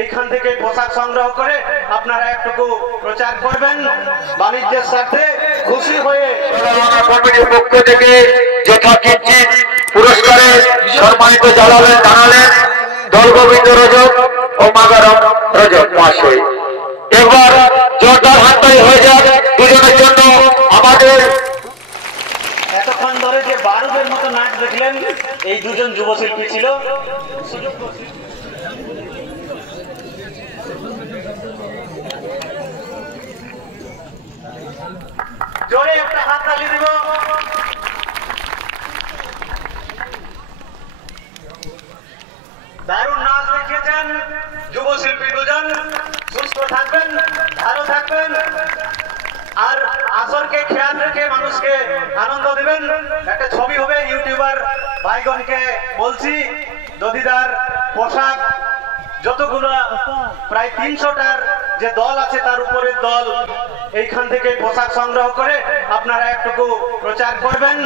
এইখান থেকে পোশাক সংগ্রহ করে আপনারা একটুকু প্রচার করবেন বাণিজ্যের সাথে খুশি হয়ে। কমিটির পক্ষ থেকে যথাকিঞ্চিত পুরস্কারে সম্মানিত জানালেন দলগোবিন্দ রজক ও মাগারাম রজক মহাশয়। এবার জোরদার হাততালি হয়ে যাক দুজনের জন্য। আমাদের এতক্ষণ ধরে যে বারুদের মতো নাচ দেখলেন এই দুজন যুবশিল্পী ছিল। জোরে একটা হাততালি দিব। দারুণ নাচ দেখিয়েছেন যুবশিল্পী দুজন। সুস্থ থাকবেন, ভালো থাকবেন, আর আসরকে খেয়াল রেখে মানুষকে আনন্দ দিবেন। একটা ছবি হবে, ইউটিউবার ভাইগণকে বলছি দধিদার পোশাক যতগুলো প্রায় 300টার যে দল আছে তার উপরের দল এইখান থেকে পোশাক সংগ্রহ করে আপনারা একটুকু প্রচার করবেন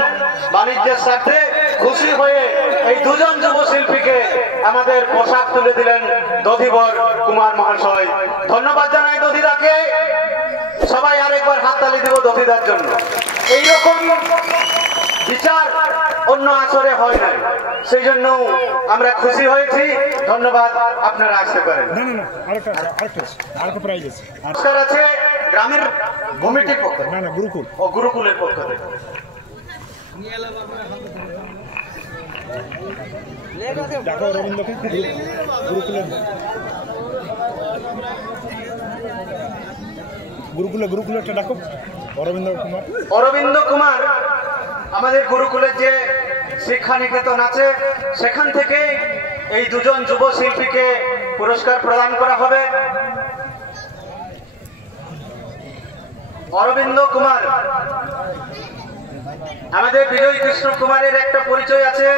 বাণিজ্যের সাথে খুশি হয়ে। এই দুজন যুবশিল্পীকে আমাদের পোশাক তুলে দিলেন দধিবর কুমার মহাশয়। ধন্যবাদ জানাই দধিদাকে। সবাই আরেকবার হাততালি দিব দধিদার জন্য। এইরকম বিচার অন্য আসরে হয় নাই, সেই জন্য আমরা খুশি হয়েছি। ধন্যবাদ, আপনারা আসতে পারেন। পুরস্কার আছে গ্রামের কমিটির পক্ষ থেকে, গুরুকুলের পক্ষ থেকে। গুরুকুলে একটা ডাকো অরবিন্দ কুমার আমাদের গুরুকুলের যে শিক্ষা নিকেতন আছে সেখান থেকে এই দুজন যুব শিল্পীকে পুরস্কার প্রদান করা হবে। অরবিন্দ কুমার আমাদের বিজয় কৃষ্ণ কুমারের একটা পরিচয় আছে,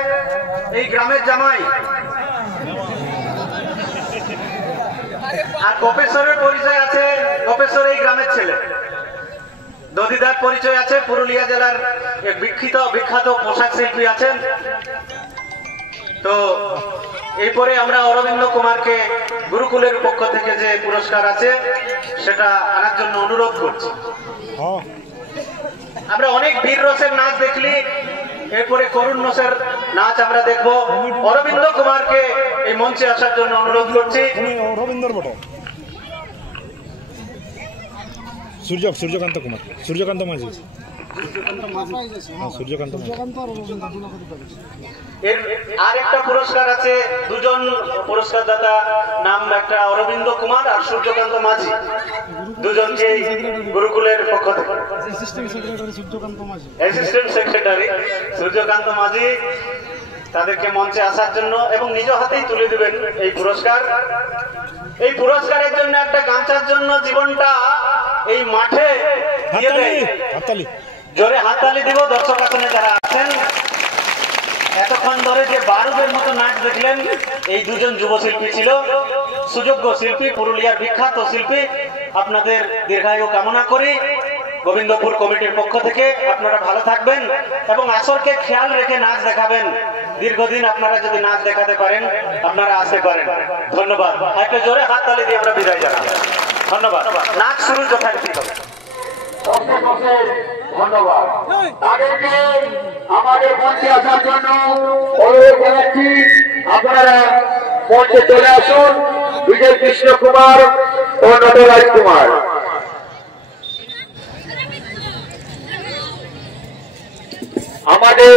এই গ্রামের জামাই। আর গোপেশ্বরের পরিচয় আছে, গোপেশ্বর এই গ্রামের ছেলে। দধিদার পরিচয় আছে, পুরুলিয়া জেলার এক বিখ্যাত পোশাক শিল্পী আছেন। তো এরপরে আমরা অরবিন্দ কুমারকে গুরুকুলের পক্ষ থেকে যে পুরস্কার আছে সেটা আনার জন্য অনুরোধ করছি। আমরা অনেক বীর রসের নাচ দেখলি, এরপরে করুণ রসের নাচ আমরা দেখব। অরবিন্দ কুমারকে এই মঞ্চে আসার জন্য অনুরোধ করছি। সূর্যকান্ত কুমার, সূর্যকান্ত মাঝি, সূর্যকান্ত। আর একটা পুরস্কার আছে, দুজন পুরস্কার দাতা নাম একটা অরবিন্দ কুমার আর সূর্যকান্ত মাঝি, দুজন যে গুরুকুলের পক্ষ থেকে। অ্যাসিস্ট্যান্ট সেক্রেটারি সূর্যকান্ত মাঝি তাদেরকে মঞ্চে আসার জন্য এবং নিজ হাতেই তুলে দিবেন এই পুরস্কার। এই পুরস্কারের জন্য একটা গামছার জন্য জীবনটা এই মাঠে দিয়ে দেয়। জোরে হাততালি দিব দর্শক আসনে যারা আছেন। এতক্ষণ ধরে যে বারুদের মতো নাচ দেখলেন এই দুজন যুবশিল্পী ছিল, সুযোগ্য শিল্পী, পুরুলিয়ার বিখ্যাত শিল্পী। আপনাদের দীর্ঘায়ু কামনা করি গোবিন্দপুর কমিটির পক্ষ থেকে। আপনারা ভালো থাকবেন এবং আসরকে খেয়াল রেখে নাচ দেখাবেন। দীর্ঘদিন আপনারা যদি নাচ দেখাতে পারেন আপনারা আসতে পারেন। ধন্যবাদ। একটা জোরে হাততালি দিয়ে আমরা বিদায় জানাবো। ধন্যবাদ। নাচ শুরু যথারীতি হবে। ধন্যবাদ। তাদেরকে আমাদের মঞ্চে আসার জন্য অনুরোধ জানাচ্ছি। আপনারা মঞ্চে চলে আসুন। বিজয় কৃষ্ণ কুমার ও নটরাজ কুমার। আমাদের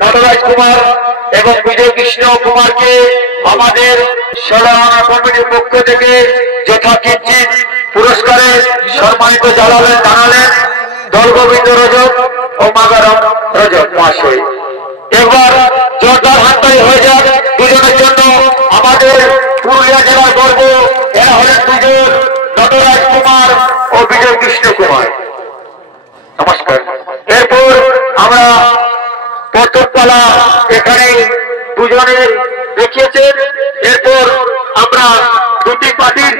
নটরাজ কুমার এবং বিজয় কৃষ্ণ কুমারকে আমাদের সরানা কমিটির পক্ষ থেকে যথাকিঞ্চিত পুরস্কারে সম্মানিত জানালেন দলগোবিন্দ রজক ও মাগারাম রজক মহাশয়। এবার জোরদার হাততালি হয়ে যাক দুজনের জন্য। আমাদের পুরুলিয়া জেলার গর্ব, এরা হলেন দুজন, নটরাজ কুমার ও বিজয় কৃষ্ণ কুমার। নমস্কার। এরপর আমরা প্রথমপালা এখানে দুজনে দেখিয়েছেন। এরপর আমরা দুটি পার্টির